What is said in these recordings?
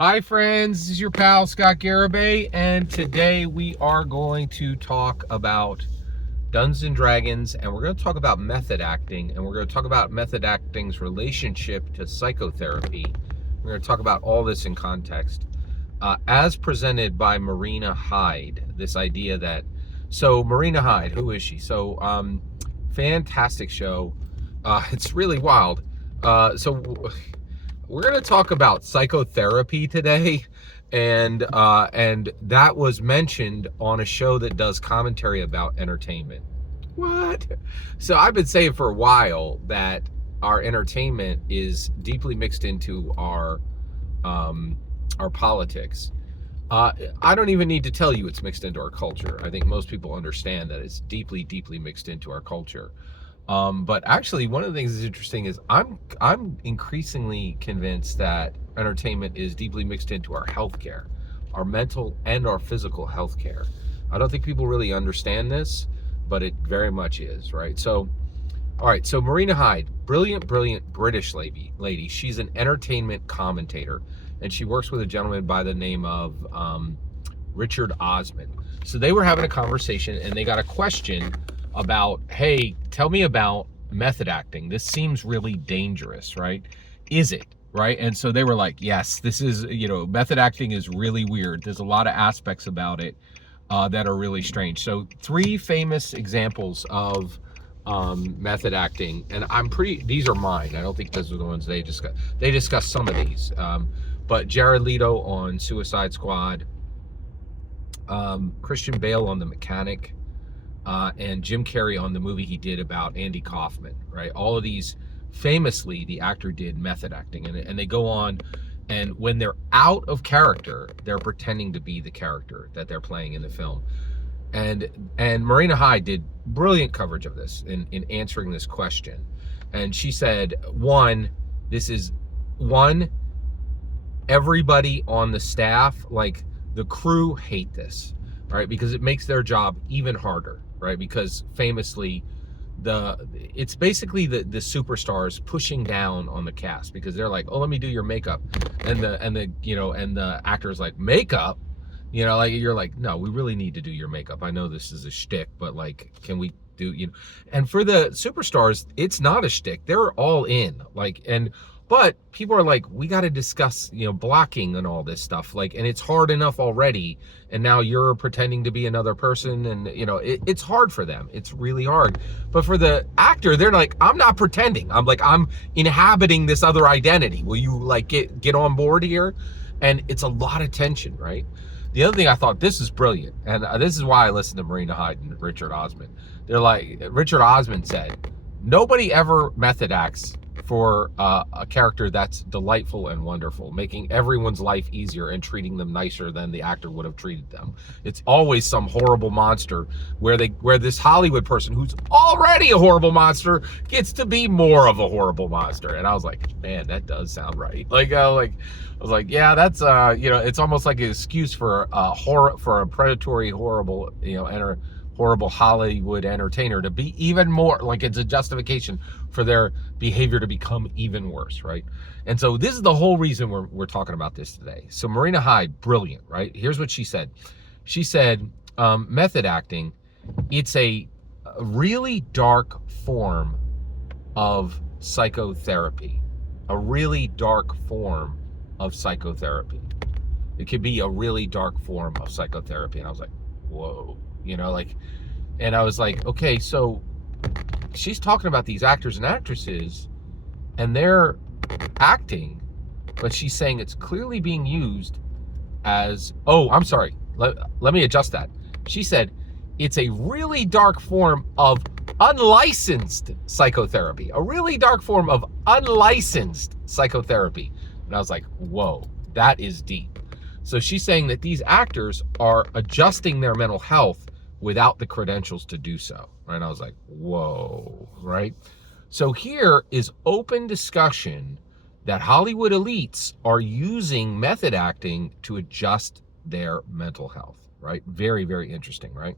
Hi, friends. This is your pal Scott Garibay, and today we are going to talk about Dungeons and Dragons, and we're going to talk about method acting, and we're going to talk about method acting's relationship to psychotherapy. We're going to talk about all this in context, as presented by Marina Hyde. This idea that Marina Hyde, who is she? Fantastic show. It's really wild. We're going to talk about psychotherapy today, and that was mentioned on a show that does commentary about entertainment. What? So I've been saying for a while that our entertainment is deeply mixed into our politics. I don't even need to tell you it's mixed into our culture. I think most people understand that it's deeply, deeply mixed into our culture. But actually, one of the things that's interesting is I'm increasingly convinced that entertainment is deeply mixed into our healthcare, our mental and our physical healthcare. I don't think people really understand this, but it very much is, right? All right. So Marina Hyde, brilliant, brilliant British lady. She's an entertainment commentator, and she works with a gentleman by the name of Richard Osman. So they were having a conversation, and they got a question about, hey, tell me about method acting. This seems really dangerous, right? Is it? Right? And so they were like, yes, this is, method acting is really weird. There's a lot of aspects about it that are really strange. So, three famous examples of method acting, and these are mine. I don't think those are the ones they discuss. They discuss some of these. But Jared Leto on Suicide Squad, Christian Bale on The Mechanic, and Jim Carrey on the movie he did about Andy Kaufman, right? All of these, famously, the actor did method acting, and they go on, and when they're out of character, they're pretending to be the character that they're playing in the film. And Marina Hyde did brilliant coverage of this in answering this question. And she said, everybody on the staff, like the crew, hate this, right? Because it makes their job even harder, right? Because famously, it's basically the superstars pushing down on the cast, because they're like, oh, let me do your makeup, and the actor's like, makeup, like, you're like, no, we really need to do your makeup. I know this is a shtick, but like, can we do, and for the superstars, it's not a shtick. They're all in, but people are like, we got to discuss, blocking and all this stuff. Like, and it's hard enough already. And now you're pretending to be another person. And, it's hard for them. It's really hard. But for the actor, they're like, I'm not pretending. I'm inhabiting this other identity. Will you like get on board here? And it's a lot of tension, right? The other thing, I thought this is brilliant. And this is why I listen to Marina Hyde and Richard Osman. They're like, Richard Osman said, nobody ever method acts for a character that's delightful and wonderful, making everyone's life easier and treating them nicer than the actor would have treated them. It's always some horrible monster where this Hollywood person who's already a horrible monster gets to be more of a horrible monster. And I was like, man, that does sound right. I was like, yeah, that's it's almost like an excuse for a predatory, horrible, horrible Hollywood entertainer to be even more, like, it's a justification for their behavior to become even worse, right? And so this is the whole reason we're talking about this today. So Marina Hyde, brilliant, right? Here's what she said. She said, method acting, it's a really dark form of psychotherapy. A really dark form of psychotherapy. It could be a really dark form of psychotherapy. And I was like, whoa. And I was like, okay, so she's talking about these actors and actresses, and they're acting, but she's saying it's clearly being used as, oh, I'm sorry, let me adjust that. She said it's a really dark form of unlicensed psychotherapy, a really dark form of unlicensed psychotherapy. And I was like, whoa, that is deep. So she's saying that these actors are adjusting their mental health without the credentials to do so. Right? And I was like, whoa, right? So here is open discussion that Hollywood elites are using method acting to adjust their mental health, right? Very, very interesting, right?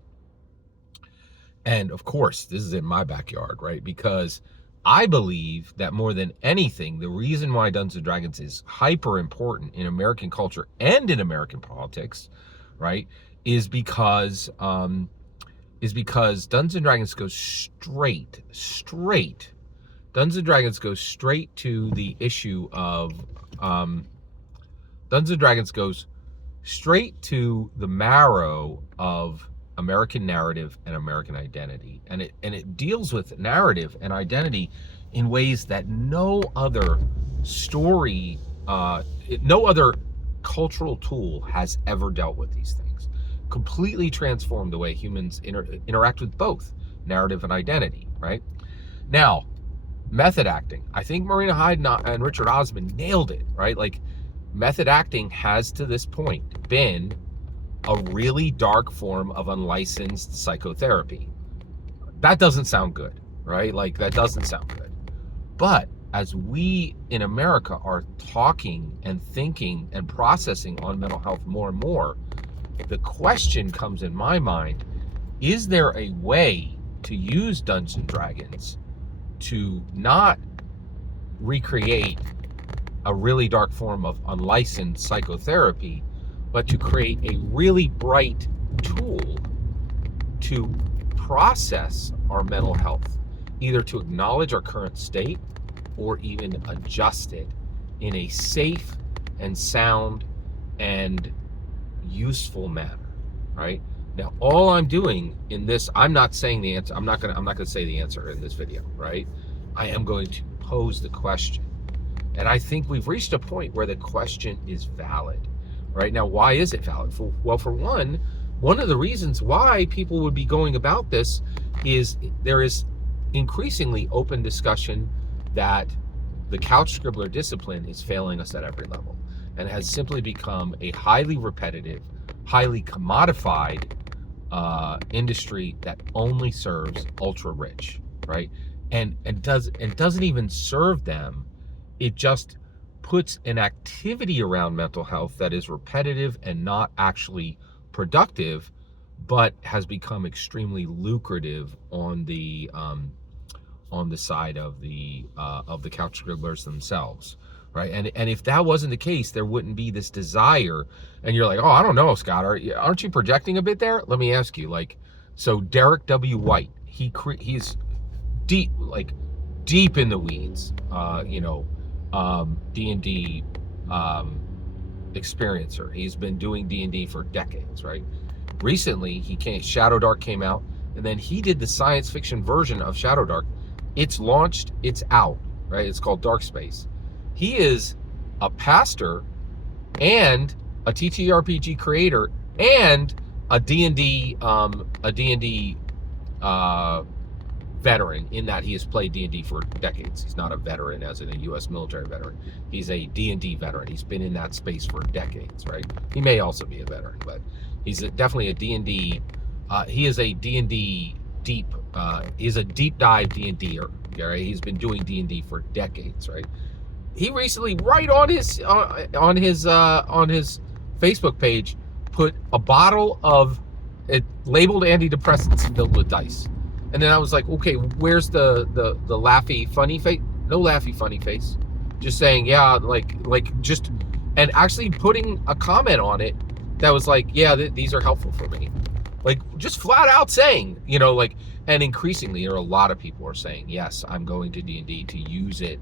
And of course, this is in my backyard, right? Because I believe that more than anything, the reason why Dungeons and Dragons is hyper important in American culture and in American politics, right, is because Dungeons and Dragons goes straight. Dungeons and Dragons goes straight to the issue of Dungeons and Dragons goes straight to the marrow of American narrative and American identity, and it deals with narrative and identity in ways that no other story, no other cultural tool has ever dealt with these things. Completely transformed the way humans interact with both narrative and identity. Right now, method acting. I think Marina Hyde and Richard Osman nailed it. Right, like method acting has to this point been a really dark form of unlicensed psychotherapy. That doesn't sound good, right? Like that doesn't sound good. But as we in America are talking and thinking and processing on mental health more and more, the question comes in my mind, is there a way to use Dungeons and Dragons to not recreate a really dark form of unlicensed psychotherapy, but to create a really bright tool to process our mental health, either to acknowledge our current state or even adjust it in a safe and sound and useful manner, right? Now, all I'm doing in this, I'm not saying the answer. I'm not gonna say the answer in this video, right? I am going to pose the question. And I think we've reached a point where the question is valid. Right now, why is it valid? Well, for one of the reasons why people would be going about this is there is increasingly open discussion that the couch scribbler discipline is failing us at every level and has simply become a highly repetitive, highly commodified industry that only serves ultra rich, right? And doesn't even serve them. It just puts an activity around mental health that is repetitive and not actually productive, but has become extremely lucrative on the side of the couch scribblers themselves, right? And if that wasn't the case, there wouldn't be this desire. And you're like, oh, I don't know, Scott, aren't you projecting a bit there? Let me ask you, like, so Derek W. White, he's deep in the weeds, D&D experiencer. He's been doing D&D for decades, right? Recently, Shadow Dark came out, and then he did the science fiction version of Shadow Dark. It's launched, it's out, right? It's called Dark Space. He is a pastor and a TTRPG creator and a D&D veteran, in that he has played D&D for decades. He's not a veteran as in a U.S. military veteran. He's a D&D veteran. He's been in that space for decades, right? He may also be a veteran, but he's definitely a D&D. He is a D&D deep. He's a deep dive D&Der. Right? He's been doing D&D for decades, right? He recently, right on his Facebook page, put a bottle of it labeled antidepressants filled with dice. And then I was like, okay, where's the laughy funny face? No laughy funny face. Just saying, yeah, like just, and actually putting a comment on it that was like, yeah, these are helpful for me. Like just flat out saying, and increasingly there are a lot of people are saying, yes, I'm going to D&D to use it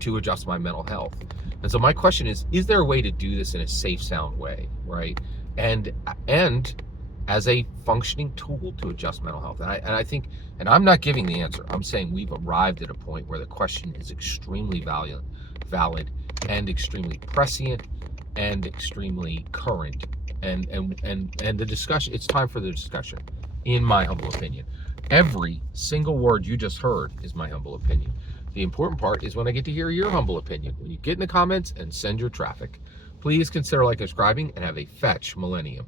to adjust my mental health. And so my question is there a way to do this in a safe, sound way, right? And as a functioning tool to adjust mental health. And I think, and I'm not giving the answer, I'm saying we've arrived at a point where the question is extremely valid and extremely prescient and extremely current. And the discussion, it's time for the discussion, in my humble opinion. Every single word you just heard is my humble opinion. The important part is when I get to hear your humble opinion. When you get in the comments and send your traffic. Please consider like and subscribing, and have a fetch millennium.